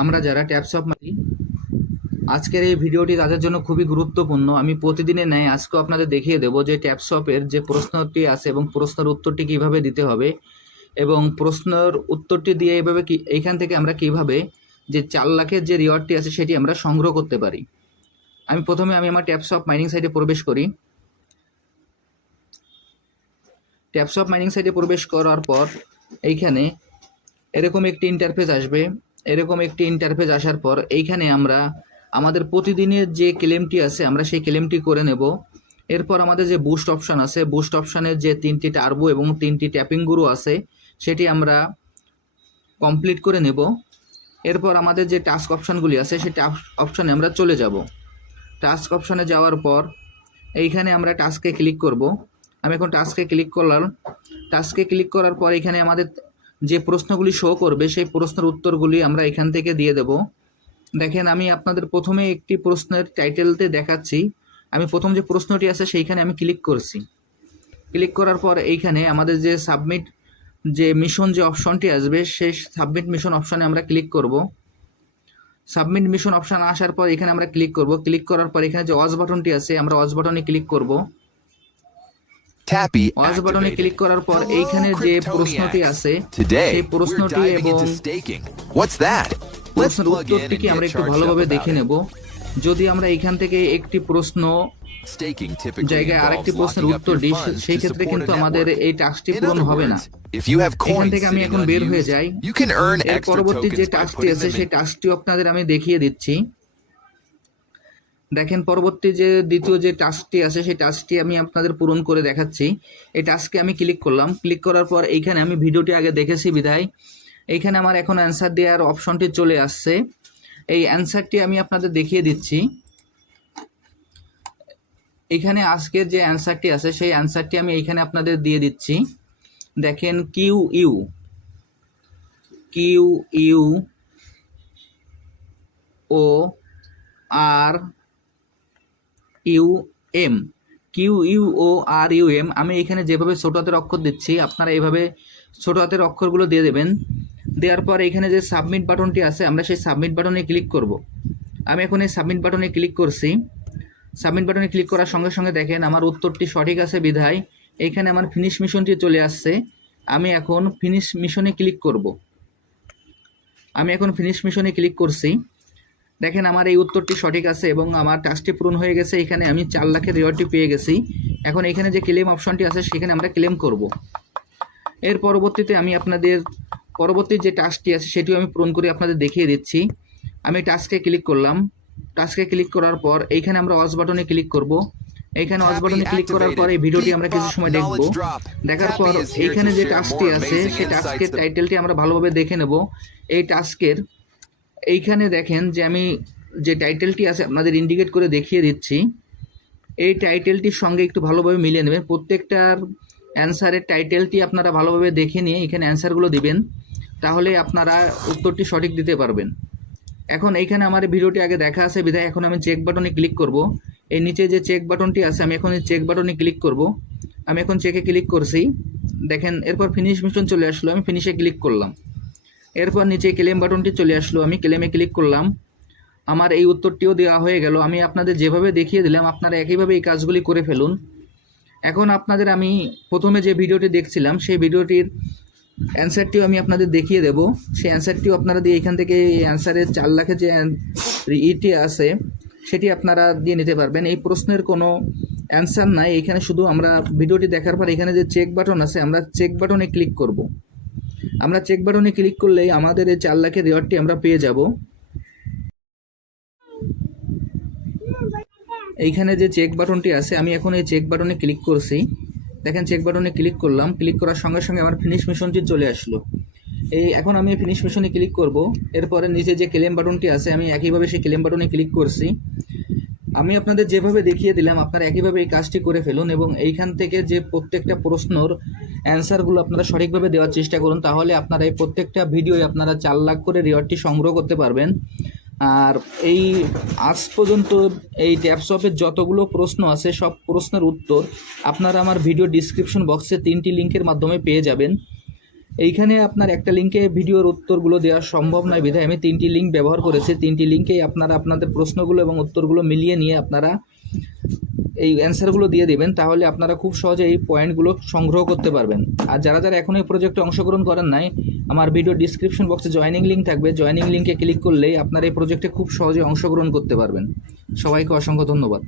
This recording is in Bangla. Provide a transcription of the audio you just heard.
আমরা যারা ট্যাপস অফ মারি আজকের এই ভিডিওটি তাদের জন্য খুবই গুরুত্বপূর্ণ। আমি প্রতিদিনের ন্যায় আজকেও আপনাদের দেখিয়ে দেবো যে ট্যাপসপের যে প্রশ্নটি আছে এবং প্রশ্নের উত্তরটি কীভাবে দিতে হবে এবং প্রশ্নের উত্তরটি দিয়ে এইভাবে কি এইখান থেকে আমরা কীভাবে যে চার লাখের যে রিওয়ার্ডটি আছে সেটি আমরা সংগ্রহ করতে পারি। আমি প্রথমে আমি আমার ট্যাপস অফ মাইনিং সাইটে প্রবেশ করি। ট্যাপস অফ মাইনিং সাইটে প্রবেশ করার পর এইখানে এরকম একটি ইন্টারফেস আসবে। এরকম একটি ইন্টারফেস আসার পর এইখানে আমরা আমাদের প্রতিদিনের যে ক্লেমটি আছে, আমরা সেই ক্লেমটি করে নেব। এরপর আমাদের যে বুস্ট অপশান আছে বুস্ট অপশানের যে তিনটি টার্বো এবং তিনটি ট্যাপিং গুরু আছে, সেটি আমরা কমপ্লিট করে নেব। এরপর আমাদের যে টাস্ক অপশানগুলি আছে, সেই টাস্ক অপশানে আমরা চলে যাব। টাস্ক অপশানে যাওয়ার পর এইখানে আমরা টাস্কে ক্লিক করব। আমি এখন টাস্কে ক্লিক করলাম। টাস্কে ক্লিক করার পর এখানে আমাদের যে প্রশ্নগুলি শো করবে, সেই প্রশ্নের উত্তরগুলি আমরা এখান থেকে দিয়ে দেব। দেখেন, আমি আপনাদের প্রথমে একটি প্রশ্নের টাইটেলতে দেখাচ্ছি। আমি প্রথম যে প্রশ্নটি আছে, সেইখানে আমি ক্লিক করছি। ক্লিক করার পর এইখানে আমাদের যে সাবমিট যে মিশন যে অপশনটি আসবে, সেই সাবমিট মিশন অপশনে আমরা ক্লিক করব। সাবমিট মিশন অপশন আসার পর এখানে আমরা ক্লিক করব। ক্লিক করার পর এখানে যে ওয়াজ বাটনটি আছে, আমরা ওয়াজ বাটনে ক্লিক করব। Tappy ওয়াজ বাটনে ক্লিক করার পর এইখানে যে প্রশ্নটি আছে Today, সেই we're প্রশ্নটি diving এবং into staking. What's that? Let's প্রশ্নের plug in and আমরা get একটু charged ভালোভাবে up দেখে about নেব যদি আমরা এখান থেকে একটি প্রশ্ন it. Staking typically জায়গায় আরেকটি involves প্রশ্নের locking up উত্তর your দিই funds সেই to ক্ষেত্রে support কিন্তু a আমাদের network. এই টাস্কটি In পূরণ other হবে না words, if you have এখান coins থেকে আমি sitting এখন বের হয়ে যাই you can earn এর extra পরবর্তী যে tokens by টাস্কটি putting আছে them সেই in. আপনাদের আমি দেখিয়ে দিচ্ছি দেখেন, পরবর্তী যে দ্বিতীয় যে টাস্কটি আছে, সেই টাস্কটি আমি আপনাদের পূরণ করে দেখাচ্ছি। এই টাস্কে আমি ক্লিক করলাম। ক্লিক করার পর এইখানে আমি ভিডিওটি আগে দেখেছি বিধায়। এইখানে আমার এখন অ্যান্সার দেওয়ার অপশনটি চলে আসছে। এই অ্যান্সারটি আমি আপনাদের দেখিয়ে দিচ্ছি। এখানে আজকের যে অ্যান্সারটি আছে, সেই অ্যান্সারটি আমি এইখানে আপনাদের দিয়ে দিচ্ছি। দেখেন, Q U. Q U O R U M Q U O R U M আমি এখানে যেভাবে ছোট হাতের অক্ষর দিচ্ছি, আপনারা এইভাবে ছোট হাতের অক্ষরগুলো দিয়ে দেবেন। দেওয়ার পর এখানে যে সাবমিট বাটনটি আছে, আমরা সেই সাবমিট বাটনে ক্লিক করব। আমি এখন এই সাবমিট বাটনে ক্লিক করছি। সাবমিট বাটনে ক্লিক করার সঙ্গে সঙ্গে দেখেন, আমার উত্তরটি সঠিক আছে বিধায়। এইখানে আমার ফিনিশ মিশনটি চলে আসছে। আমি এখন ফিনিশ মিশনে ক্লিক করব। আমি এখন ফিনিশ মিশনে ক্লিক করছি। দেখেন আমার এই উত্তরটি সঠিক আছে এবং আমার টাস্কটি পূরণ হয়ে গেছে। এখানে আমি চার লাখের রিওয়ার্ডটি পেয়ে গেছি। এখন এখানে যে ক্লেম অপশনটি আছে সেখানে আমরা ক্লেম করব। এর পরবর্তীতে আমি আপনাদের পরবর্তী যে টাস্কটি আছে সেটিও আমি পূরণ করে আপনাদের দেখিয়ে দিচ্ছি। আমি টাস্কে ক্লিক করলাম। টাস্কে ক্লিক করার পর এইখানে আমরা ওয়াজ বাটনে ক্লিক করব। এইখানে ওয়াজ বাটনে ক্লিক করার পর এই ভিডিওটি আমরা কিছু সময় দেখব। দেখার পর এইখানে যে টাস্কটি আছে সেই টাস্কের টাইটেলটি আমরা ভালোভাবে দেখে নেব। এই টাস্কের এইখানে দেখেন যে আমি যে টাইটেলটি আছে আপনাদের ইন্ডিকেট করে দেখিয়ে দিচ্ছি, এই টাইটেলটির সঙ্গে একটু ভালোভাবে মিলিয়ে নেবেন। প্রত্যেকটার অ্যান্সারের টাইটেলটি আপনারা ভালোভাবে দেখে নিয়ে এখানে অ্যান্সারগুলো দিবেন, তাহলে আপনারা উত্তরটি সঠিক দিতে পারবেন। এখন এইখানে আমার ভিডিওটি আগে দেখা আছে, বিধায় এখন আমি চেক বাটনে ক্লিক করব। এই নিচে যে চেক বাটনটি আছে, আমি এখন এই চেক বাটনে ক্লিক করব। আমি এখন চেকে ক্লিক করছি। দেখেন, এরপর ফিনিশ মিশন চলে আসলো, আমি ফিনিশে ক্লিক করলাম। এরপর নিচে ক্লেম বাটনটি চলে আসলো। আমি ক্লেমে ক্লিক করলাম। আমার এই উত্তরটিও দেওয়া হয়ে গেল। আমি আপনাদের যেভাবে দেখিয়ে দিলাম, আপনারা একইভাবে এই কাজগুলি করে ফেলুন। এখন আপনাদের আমি প্রথমে যে ভিডিওটি দেখছিলাম, সেই ভিডিওটির অ্যান্সারটিও আমি আপনাদের দেখিয়ে দেব। সেই অ্যান্সারটিও আপনারা দিয়ে এখান থেকে এই অ্যান্সারের চার লাখে যে ইটি আছে, সেটি আপনারা দিয়ে নিতে পারবেন। এই প্রশ্নের কোনো অ্যান্সার নাই। এখানে শুধু আমরা ভিডিওটি দেখার পর এখানে যে চেক বাটন আছে, আমরা চেক বাটনে ক্লিক করব। আমরা চেক বাটনে ক্লিক করলেই আমাদের এই চার লাখের রিওয়ার্ডটি আমরা পেয়ে যাব। এইখানে যে চেক বাটনটি আছে, আমি এখন এই চেক বাটনে ক্লিক করছি। দেখেন চেক বাটনে ক্লিক করলাম ক্লিক করার সঙ্গে সঙ্গে আমার ফিনিশ মিশনটি চলে আসলো। এই এখন আমি ফিনিশ মিশনে ক্লিক করব, এরপরে নিচে যে ক্লেম বাটনটি আছে, আমি একইভাবে সেই ক্লেম বাটনে ক্লিক করছি। আমি আপনাদের যেভাবে দেখিয়ে দিলাম, আপনারা একইভাবে এই কাজটি করে ফেলুন এবং এইখান থেকে যে প্রত্যেকটা প্রশ্নর অ্যান্সারগুলো আপনারা সঠিকভাবে দেওয়ার চেষ্টা করুন, তাহলে আপনারা এই প্রত্যেকটা ভিডিওয় আপনারা চার লাখ করে রিওয়ার্ডটি সংগ্রহ করতে পারবেন। আর এই আজ পর্যন্ত এই ট্যাপসপের যতগুলো প্রশ্ন আছে, সব প্রশ্নের উত্তর আপনারা আমার ভিডিও ডিসক্রিপশন বক্সে তিনটি লিঙ্কের মাধ্যমে পেয়ে যাবেন। এইখানে আপনার একটা লিঙ্কে ভিডিওর উত্তরগুলো দেওয়া সম্ভব নয় বিধায় আমি তিনটি লিঙ্ক ব্যবহার করেছি। তিনটি লিঙ্কেই আপনারা আপনাদের প্রশ্নগুলো এবং উত্তরগুলো মিলিয়ে নিয়ে আপনারা এই অ্যান্সারগুলো দিয়ে দেবেন, তাহলে আপনারা খুব সহজে এই পয়েন্টগুলো সংগ্রহ করতে পারবেন। আর যারা যারা এখনও এই প্রজেক্টে অংশগ্রহণ করেন নাই, আমার ভিডিও ডিসক্রিপশন বক্সে জয়নিং লিঙ্ক থাকবে। জয়নিং লিঙ্কে ক্লিক করলেই আপনারা এই প্রজেক্টে খুব সহজে অংশগ্রহণ করতে পারবেন। সবাইকে অসংখ্য ধন্যবাদ।